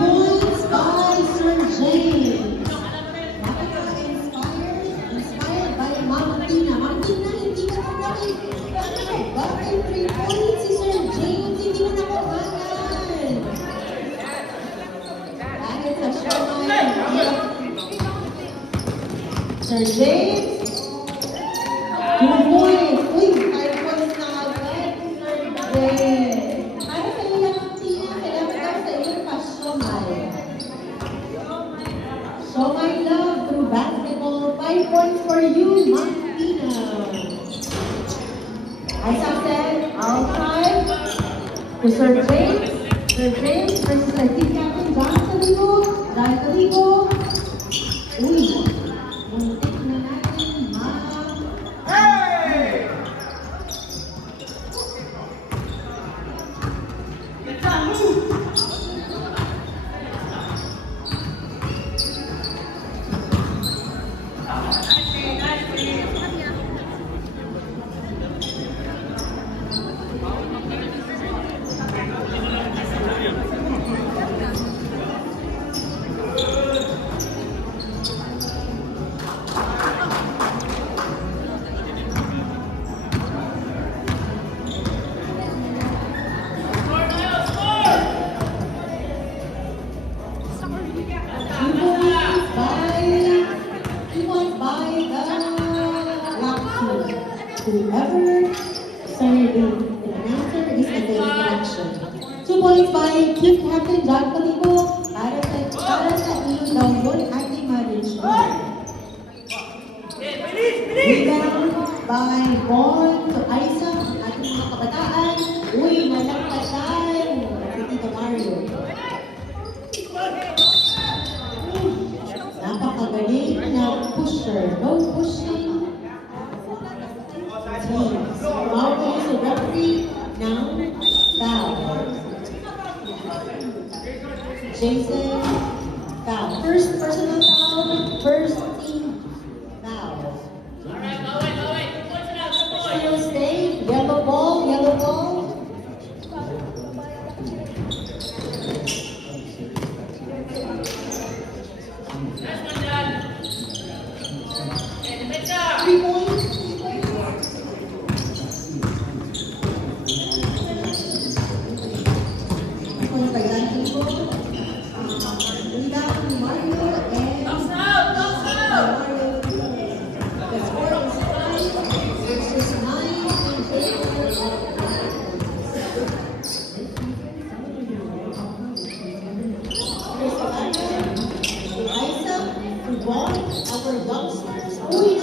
points by Sir James. Inspired by Ma'am Tina. Ma'am Tina, hindi ka na bakit 3 points si Sir James, hindi mo nakuhanan. Dahil sa showman. Sir James, 2 points. Uy, 5 points na agad, Sir James. Para sa iyo lang, Tina, kailangan daw sa iyong pa-showman. Show my love through basketball. 5 points for you, Ma'am Tina. As I said, all 5 to Sir James. Sir James versus our team captain, John Caligo. John Caligo. Uy, muntik na natin, Ma'am. Whoever serving the answer is a daily action. 2 points by Team Captain John Caligo para sa iyong download ating marriage. Rebound by Bon to Isa, ating mga kabataan. Uy, malakpasan si Tito Mario. Napakagaling na pusher. No pushing. Bawal sa referee ng foul. Jason, foul. First personal foul, first team foul. Still stay, yellow ball, yellow ball. Uy,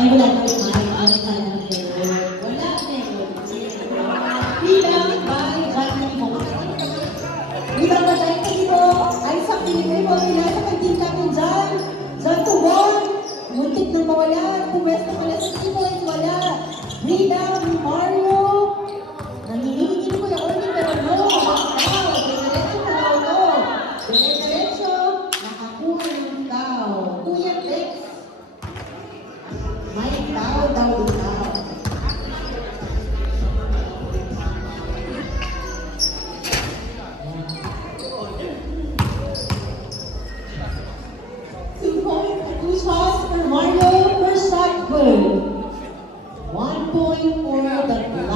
Ay, wala na rin mga ano ka na meron. Wala meron. Bilang by Johnny Mo. Bilang by Johnny Mo. Ay, sa Pilipin mo, pinasa kang team natin dyan. John Tubon. Muntik nang mawala. Pumesta pala sa 3 points, wala. Bilang ni Mario. Nanginigin ko yung order, pero no. Wow, diretso ko daw no. Diretso, nakakuha ng tao. Kuya Tex. May tao daw ikaw. Two shots for Mario. First shot good. 1 point for the black team.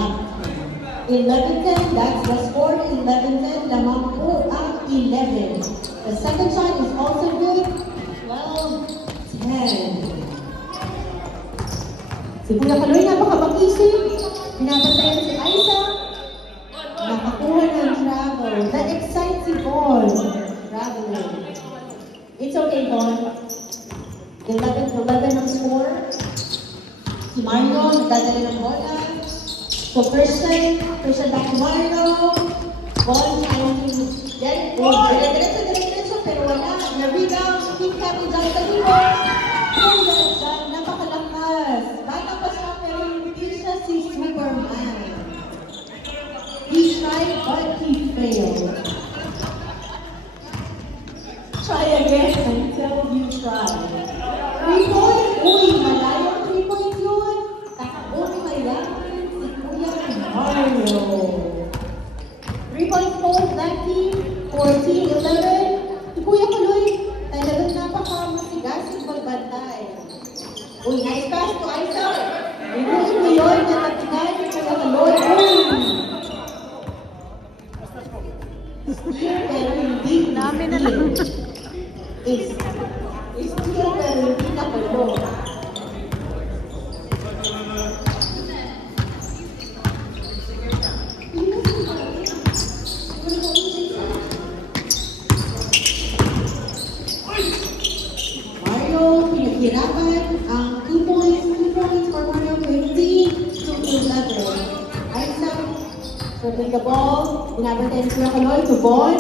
11-10, that's the score. 11-10, lamang po ang 11. The second shot is also good. 12-10. Si Kuya Kaloy, napakabakisip. Pinabantayan si Aiza. Nakakuha ng travel. That excites si Paul. Traveling. It's okay, Paul. 11 ang score. Si Mario, nagdadala ng bola. So first time back to Mario. Ball trying to get it. Diretso, pero wala. Na-rebound. Team captain John Talibo. Napakalakas. Bata pa siya, pero hindi siya si Superman. He tried, but he failed. Try again until you try. 3 points? Uy, malayo ang 3 points yun. Takbo ni Mayaman si Kuya Mario. 3 points for that team. 14-11. Si Kuya Kaloy, talagang napaka-masigasig magbantay. Uy, nice pass to Aiza. Inuin mo yun na natigal ni Kuya Kaloy. Uy! Steal pero hindi steal. Is steal pero hindi nakulo. Mario, pinaghirapan ang 2 points for Mario, 20-11. Aiza, serving the ball, binabantayan si Kuya Kaloy to ball.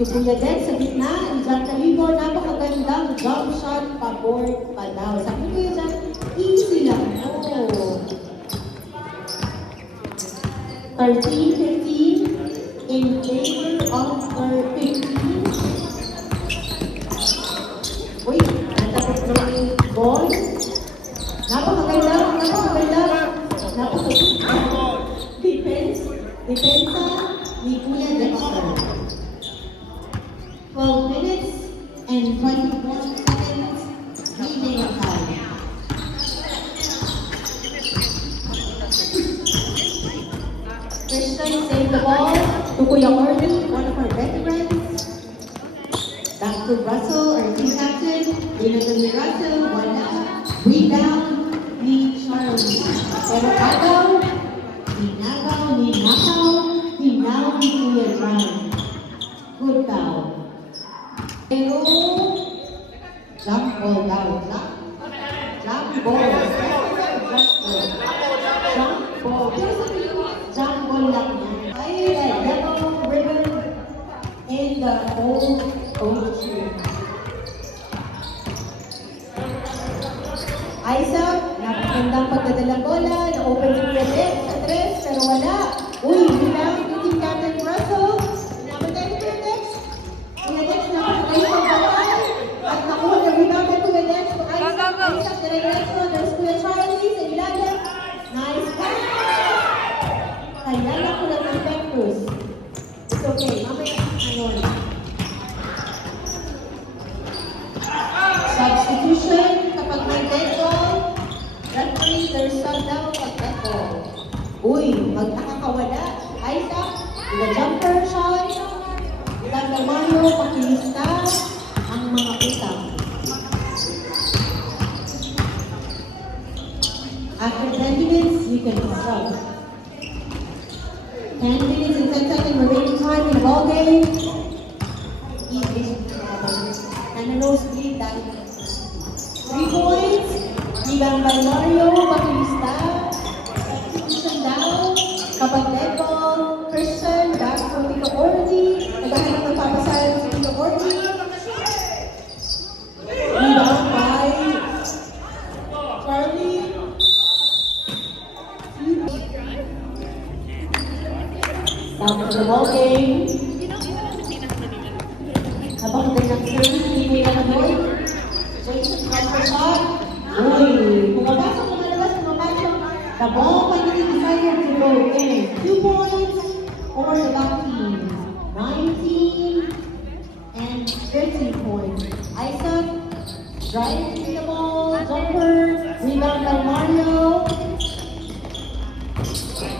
Si Kuya Dex sa gitna, ni John Talibo, napakagandang jump shot, pa-board pa daw. Sabi ko yun dyan, easy lang. Oh. 13-15 in favor of our 15. Uy, natapos na yung ball. Napakaganda. Depensa ni Kuya Dexter. 12 minutes and 21 seconds remaining time. Christian saved the ball to Kuya Orly, one of our veterans. Back to Russell, our team captain. Dinagdag ni Russell, wala. Rebound ni Charlie. Pero agaw, hinagaw ni Kuya John. Good foul. Pero, jump ball daw. Jump ball. Pero sa Pilipinas, jump ball lang yan. Ay, yellow ribbon in the old coach room. Aiza, napakandang pagdadalang bola. Na-open si Kuya Dex sa 3, pero wala. Uy, bilang yung team captain ni Russell. Namatay ni Kuya Dex. Kuya Dex, napakagaling pagbatay. At nakuha na rebound ni Kuya Dex. Aiza, diretso. There's Kuya Charlie sa ilalim. Nice pass. Kaya lang ko lang ang Vectus. It's okay. Mamaya, substitution kapag may dead ball. Referee, there's some daw pag dead ball. Uy, magkakawala. Aiza, the jumper shot. Ilang Mario, pakilista ang mga utang. After 10 minutes, you can stop. 10 minutes and 10 seconds remaining time in the ball game. Nanalo speed dahil 3 points. Ni Rebound by Mario, pakilista. Christian down. Kapag dead ball, Christian, back to Tito Orly. Naghahanap ng papasayan si Tito Orly. Rebound by Charlie. Stop for the ball game. Habang tayo ng service, hindi mo yung nakanoy. Jason, transfer shot. Uy, pumapasok, lumalabas, pumapasok. The ball finally decided to go in. 2 points for the back team. 19 and 13 points. Isaac, driving the ball, jumper, rebound by Mario.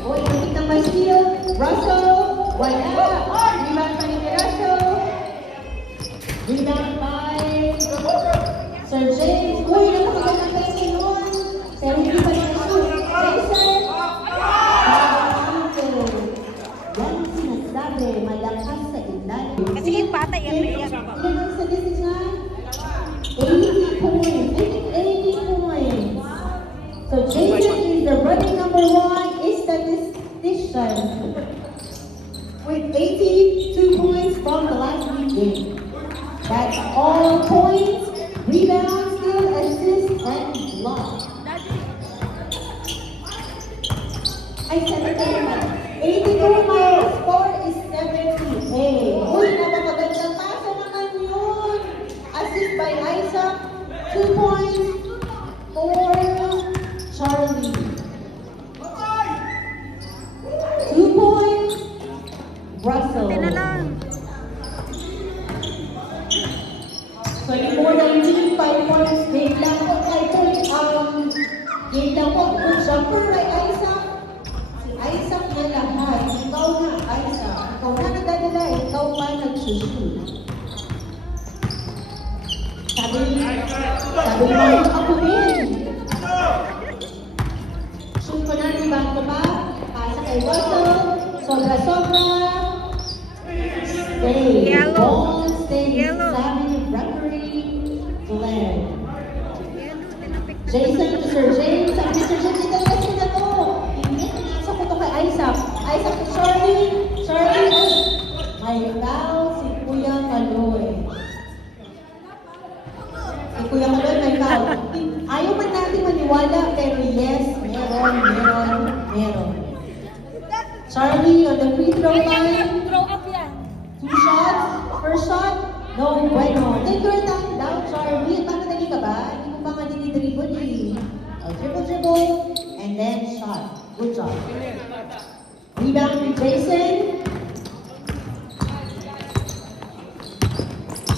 Uy, nakik ng by steal. Russell, wala. Rebound pa ni Russell. Rebound by Sir James. Uy, napakagandang place nun. Pero hindi pa rin shoot. Jason. Yan ang sinasabi, malakas sa ilalim. Kasi yung patay yan. Ilan ang statistics na? 80 points. I think 80 points. So Jason is the running number 1 statistician with 82 points from the last week game. That's all points, rebounds, steal, assist, and block. I said it again. 82, my score is 78. Uy, napakagandang pasa naman yun. Assist by Isaac, 2 points for Charlie. 2 points, Russell. Tina lang. So yung more than 5 points, game lang po, 5 points, game lang po, good jumper by Isaac. Si Isaac na lahat, ikaw na Isaac, ikaw na nagdadala, ikaw pa nagsushoot. Sabi mo, ako din. Shoot ko na, rebound ko ba? Pasa kay Russell, sobra-sobra. Stay, Yellow. ball, stay, Yellow. sabi ni referee, Glenn. Tinapik na. Jason to Sir James. Sabi ni Sir James, ito kasi na to. Hindi, nasa ko to kay Isaac. Isaac to Charlie. Charlie, may foul si Kuya Kaloy. Si Kuya Kaloy may foul. Ayaw man natin maniwala, pero yes, meron. Charlie on the free throw line. Throw up yan. 2 shots. First shot, no bueno. Take your time down, Charlie. Magmadali ka ba? Hindi mo pa nga dinidribble eh. Dribble, and then shot. Good job. Rebound to Jason.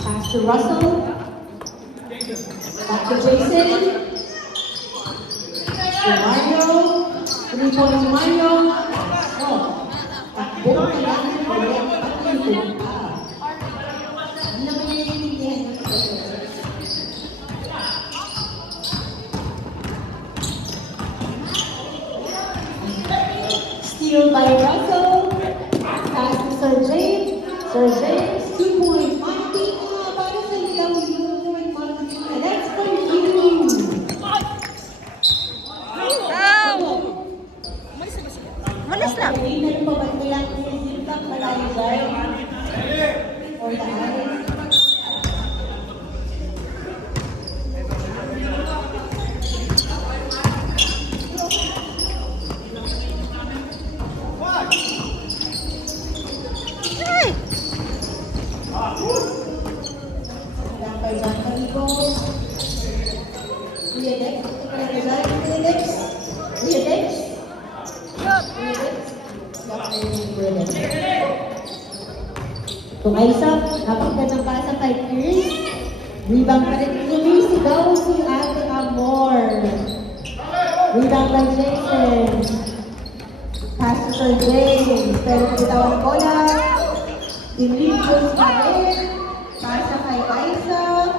Pass to Russell. Back to Jason. To Mario. 3 points Mario. Oh. Takbo ka lang. Hindi naman niya naiintindihan. Steal by Russell. Pass to Sir James. Sir James, 2 points. Martina, para sa ilaw yun. Martina, that's for you. Malis na. Hindi na rin pabantayan ko yung sintang malayo dyan. Or the eyes. Ay! Dapat dyan kami ko. Kuya Dex, ito ka lang dyan. Kuya Dex. Kuya Dex. Kuya Dex. Kuya Dex. Kung Isaac, napagandang pasa kay Chris. Rebound pa rin. Sumisigaw si Ate Amor. Rebound by Jason. Pass to Sir James. Pero bitawan ko lang. Iniligious pa rin. Pasa kay Isaac.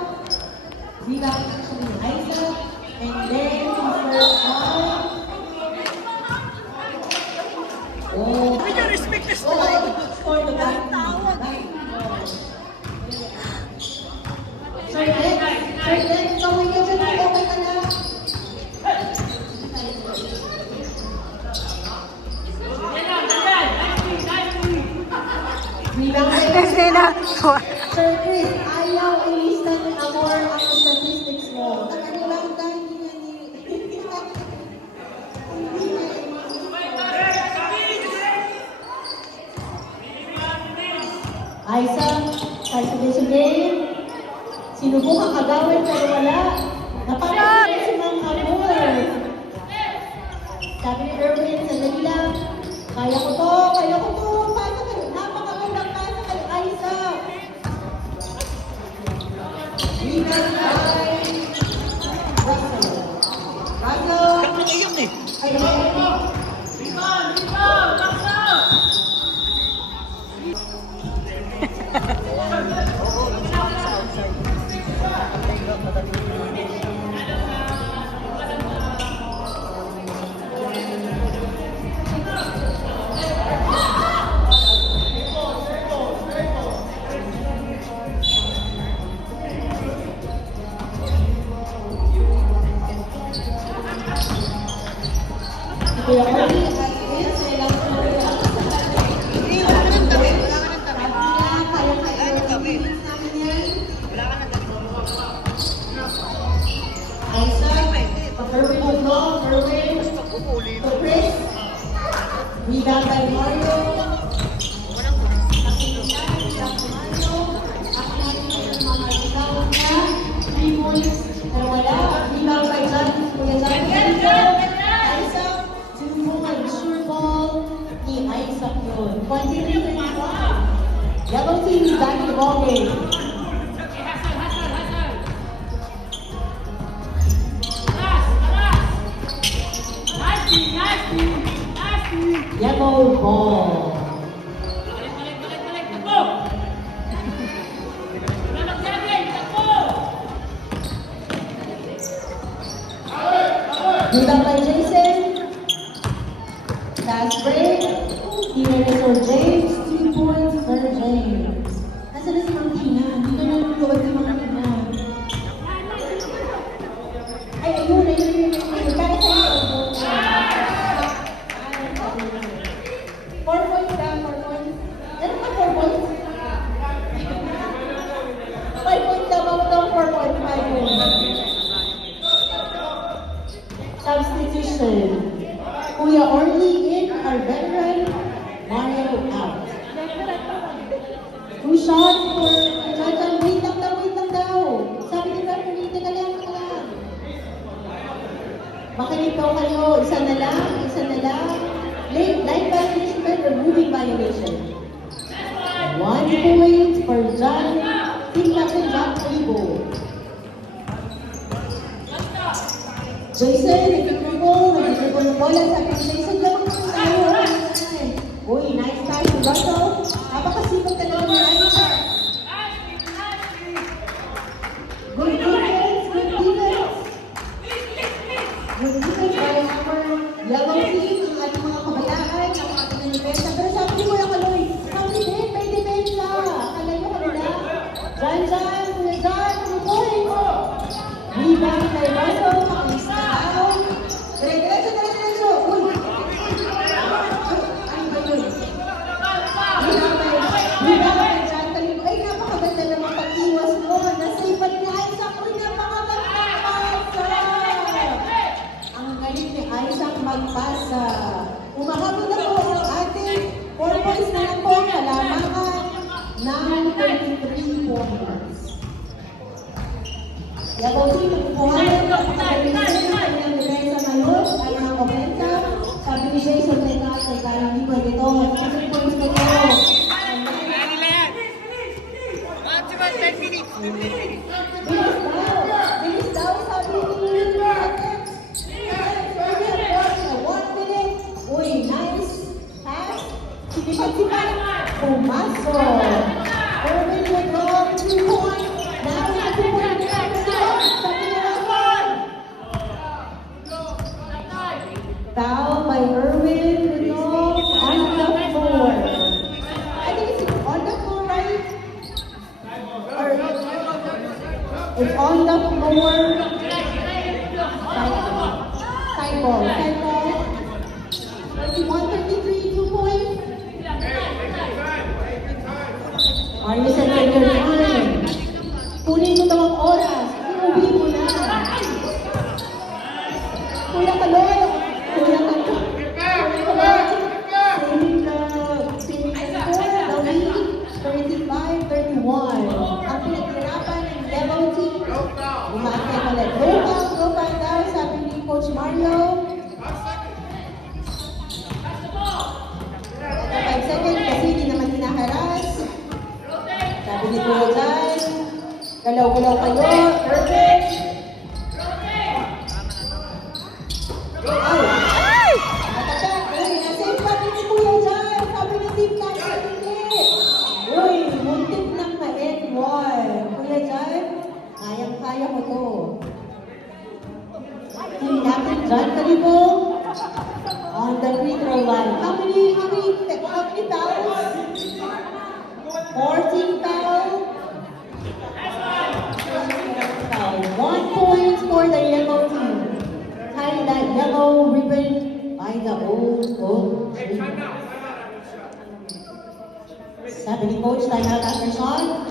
Rebound siya ni Isaac. And then, first one. Oh. With your respect to Oh, for the back. Sir Dex, gawin niyo dyan. Okay ka na. Tawa. Sir Chris, ayaw ilista ni Amor ang statistics mo. Ano lang dahil hindi niya Aiza, kahit sabi-sabihin, sinubukan agawin pero wala. Napapasin si Ma'am Amor. Sabi ni Erwin, sandali lang. Kaya ko to, kaya ko to. Pasa kayo, napakagandang pasa kayo, Aiza. Rebound by Russell. Russell. Ayun eh. Ayun. Kuya Oli, as is, kailangan ko na rin ako sa Hindi, wala ka ng tawid. Wala ka ng tawid. kaya namin yan. Wala ka ng tawid. Aiza, Erwin Oglo, Erwin, Pagpupuli to Chris. Rebound by Mario. Walang Rebound na. 3 points. Pero wala. Rebound by John. Kuya John. Aiza, 2 points. Sure ball ni Aiza yun. 23-21. Yellow team is back in the ball game. Yellow ball. Rebound by Jason. Fast break. Here is Sir James. 2 points for James. Nasa na si Ma'am Tina? Dito na yung luwag si Ma'am Tina. Ay, ayun. Kaya sa iyo. 4 points down, 4 points. Ano ka 4 points? 5 points down, bawat daw 4 points, 5 points. Substitution. Kuya Orly in, our veteran, Mario out. 2 shots for Jajan. Wait lang daw. Sabi ni referee, teka lang. Makinig daw kayo, isa na lang. Light violation or moving violation. 1 point for John. Team Captain John Olivo. Jason, nag-dribble ng bola. Sabi ni Jason, gawin mo tayo. Uy, nice pass to Russell. Napakasipag ka naman ni Aisha. Good defense. Good defense by our yellow team. Ang ating mga kabataan, ang ating depensa. Pero sabi ni Kuya Kaloy, may depensa. Kala nyo kanila. Jan, Kuya Jan, 2 points. Rebound by Russell. Makalis na tao. Diretso. Uy. Ano ba yun? Rebound by Jan Kaligo. Ay, napakaganda naman pag-iwas mo. Nasipan ni Isaac. Uy, napakaganda pasa. Ang galing ni Isaac magpasa. Umahabol na po ang ating 4 points na lang po. Kalamangan ng 33 points. Yellow team, nagpupuhanan ng pagkakalimutan ng kanyang depensa ngayon at ng ofensa. Sabi ni Jason Teka, hindi pwede ito. 3 points na ito. Bilis daw, sabi ni Alex. 1 minute. Uy, nice pass. Sipat. Pumasok. Erwin would go 2 points. Now we have 2 points. Sabi ni Russell. Foul by Erwin would go on the floor. I think it's on the floor, right? Or it's on the floor. Side ball. 31-33, 2 points. Are you set? Kaloy. Kuya Kaloy. Saving the score, the lead, 35-31. Ang pinaghirapan ng Devil team, umakyat ulit. Go back daw, sabi ni Coach Mario. 5 seconds kasi hindi naman hinaharas. Sabi ni Kuya Jan, galaw-galaw kayo. Perfect. Ay! Matatak! Ay, nasa pa din ni Kuya Jan. Sabi ni Team Captain hindi. Uy, muntik ng ma-end one. Kuya Jan, kayang-kaya mo to. Team Captain Jan Kalibong on the free throw line. How many fouls? 14 fouls. 1 point for the yellow team. Tying that yellow ribbon by the old oak tree. Sabi ni Coach, time out after shot.